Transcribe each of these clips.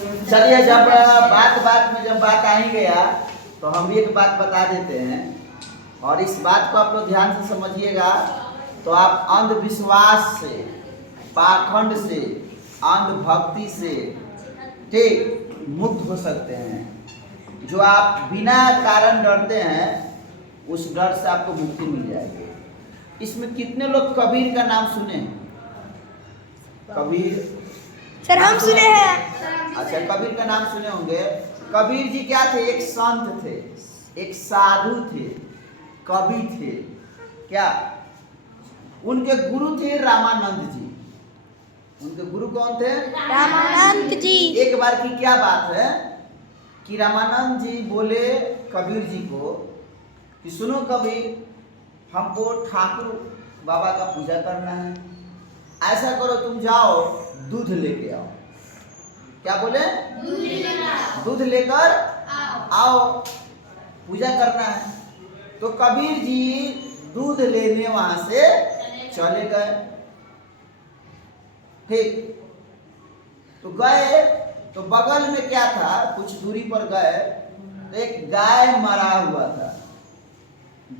चलिए, जब बात बात में जब बात आ ही गया तो हम भी एक बात बता देते हैं, और इस बात को आप लोग ध्यान से समझिएगा। तो आप अंधविश्वास से, पाखंड से, अंधभक्ति से ठीक मुक्त हो सकते हैं। जो आप बिना कारण डरते हैं, उस डर से आपको मुक्ति मिल जाएगी। इसमें कितने लोग कबीर का नाम सुने हैं? कबीर सर हम सुने हैं। अच्छा, कबीर का नाम सुने होंगे। कबीर जी क्या थे? एक संत थे, एक साधु थे, कवि थे। क्या? उनके गुरु थे रामानंद जी। उनके गुरु कौन थे? रामानंद जी। एक बार की क्या बात है कि रामानंद जी बोले कबीर जी को कि सुनो कबीर, हमको ठाकुर बाबा का पूजा करना है। ऐसा करो, तुम जाओ दूध लेके आओ। क्या बोले? दूध लेकर आओ, पूजा करना है। तो कबीर जी दूध लेने वहां से चले गए। ठीक, तो गए तो बगल में क्या था, कुछ दूरी पर गए तो एक गाय मरा हुआ था।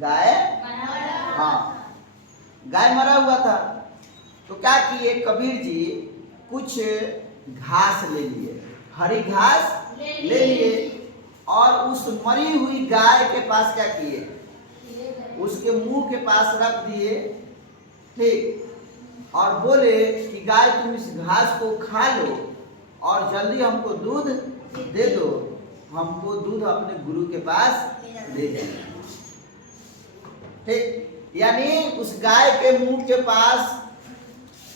गाय, हाँ, गाय मरा हुआ था। तो क्या किए कबीर जी? कुछ घास ले लिए, हरी घास ले लिए, और उस मरी हुई गाय के पास क्या किए? उसके मुंह के पास रख दिए। ठीक, और बोले कि गाय तुम इस घास को खा लो और जल्दी हमको दूध दे दो, हमको दूध अपने गुरु के पास ले जाए। ठीक, यानी उस गाय के मुंह के पास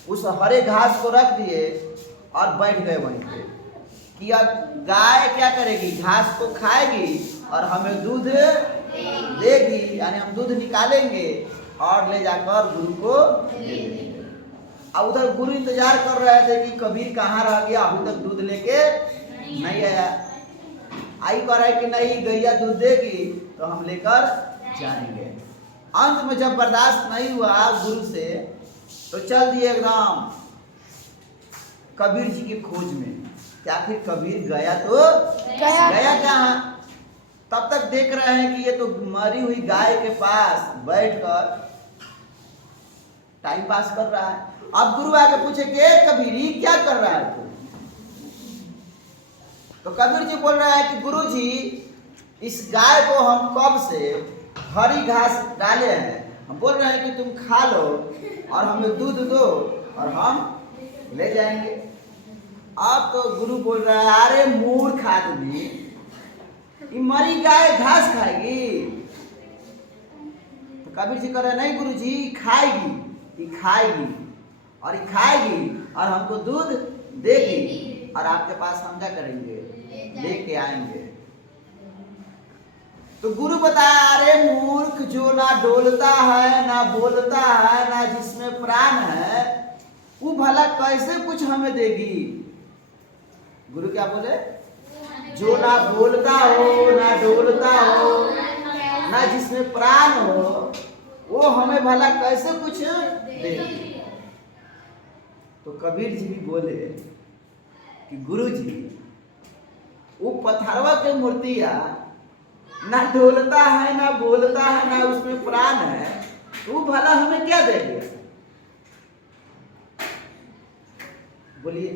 उस हरे घास को रख दिए और बैठ गए वहीं पे कि अब गाय क्या करेगी? घास को खाएगी और हमें दूध देगी, यानी हम दूध निकालेंगे और ले जाकर गुरु को दे देंगे। अब उधर गुरु इंतजार कर रहे थे कि कबीर कहाँ रह गया, अभी तक दूध लेके नहीं आया। आई कह रहा है कि नहीं, गैया दूध देगी तो हम लेकर जाएंगे। अंत में जब बर्दाश्त नहीं हुआ गुरु से, तो चल दिए एकदम कबीर जी की खोज में। क्या फिर कबीर गया तो गया कहाँ? तब तक देख रहे हैं कि ये तो मरी हुई गाय के पास बैठकर टाइम पास कर रहा है। अब गुरु आके पूछे कि कबीर ये क्या कर रहा है तू? तो कबीर जी बोल रहा है कि गुरु जी, इस गाय को हम कब से हरी घास डाले हैं, हम बोल रहे हैं कि तुम खा लो और हमें दूध दो और हम ले जाएंगे। अब तो गुरु बोल रहा है, अरे मूर्ख आदमी, ये मरी गाय घास खाएगी? तो कबीर जी कह रहे नहीं गुरु जी, खाएगी, ये खाएगी और ये खाएगी और हमको दूध देगी और आपके पास हम क्या करेंगे? लेके आएंगे। तो गुरु बताया, अरे मूर्ख, जो ना डोलता है, ना बोलता है, ना जिसमें प्राण है, वो भला कैसे कुछ हमें देगी? गुरु क्या बोले? जो ना बोलता हो, ना डोलता हो, ना जिसमें प्राण हो, वो हमें भला कैसे कुछ देगी? तो कबीर जी भी बोले कि गुरु जी, वो पत्थरवा के मूर्तिया ना डोलता है, ना बोलता है, ना उसमें प्राण है, वो भला हमें क्या देगा? बोलिए।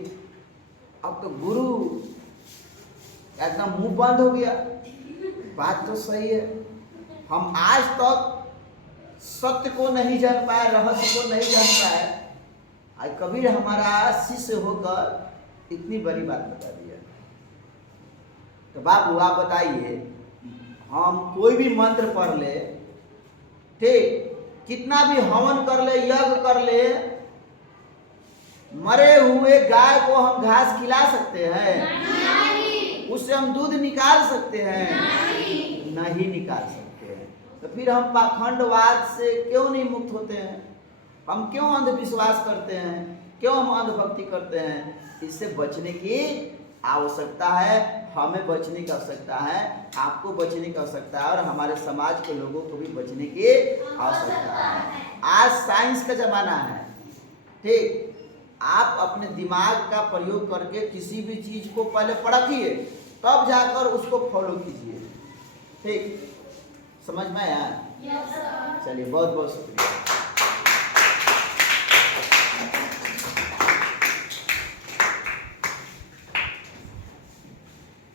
अब तो गुरु एकदम मुंह बंद हो गया। बात तो सही है, हम आज तक सत्य को नहीं जान पाए, रहस्य को नहीं जान पाए, आज कबीर हमारा शिष्य होकर इतनी बड़ी बात बता दिया। तो बाबू आप बताइए, हम कोई भी मंत्र पढ़ ले, ठीक, कितना भी हवन कर ले, यज्ञ कर ले, मरे हुए गाय को हम घास खिला सकते हैं? नहीं। उससे हम दूध निकाल सकते हैं? नहीं निकाल सकते हैं। तो फिर हम पाखंडवाद से क्यों नहीं मुक्त होते हैं? हम क्यों अंधविश्वास करते हैं? क्यों हम अंधभक्ति करते हैं? इससे बचने की आवश्यकता है, हमें बचने की आवश्यकता है, आपको बचने की आवश्यकता है, और हमारे समाज के लोगों को भी बचने की आवश्यकता है। आज साइंस का जमाना है, ठीक, आप अपने दिमाग का प्रयोग करके किसी भी चीज को पहले परखिए, तब जाकर उसको फॉलो कीजिए। ठीक, समझ में आया? चलिए, बहुत बहुत शुक्रिया।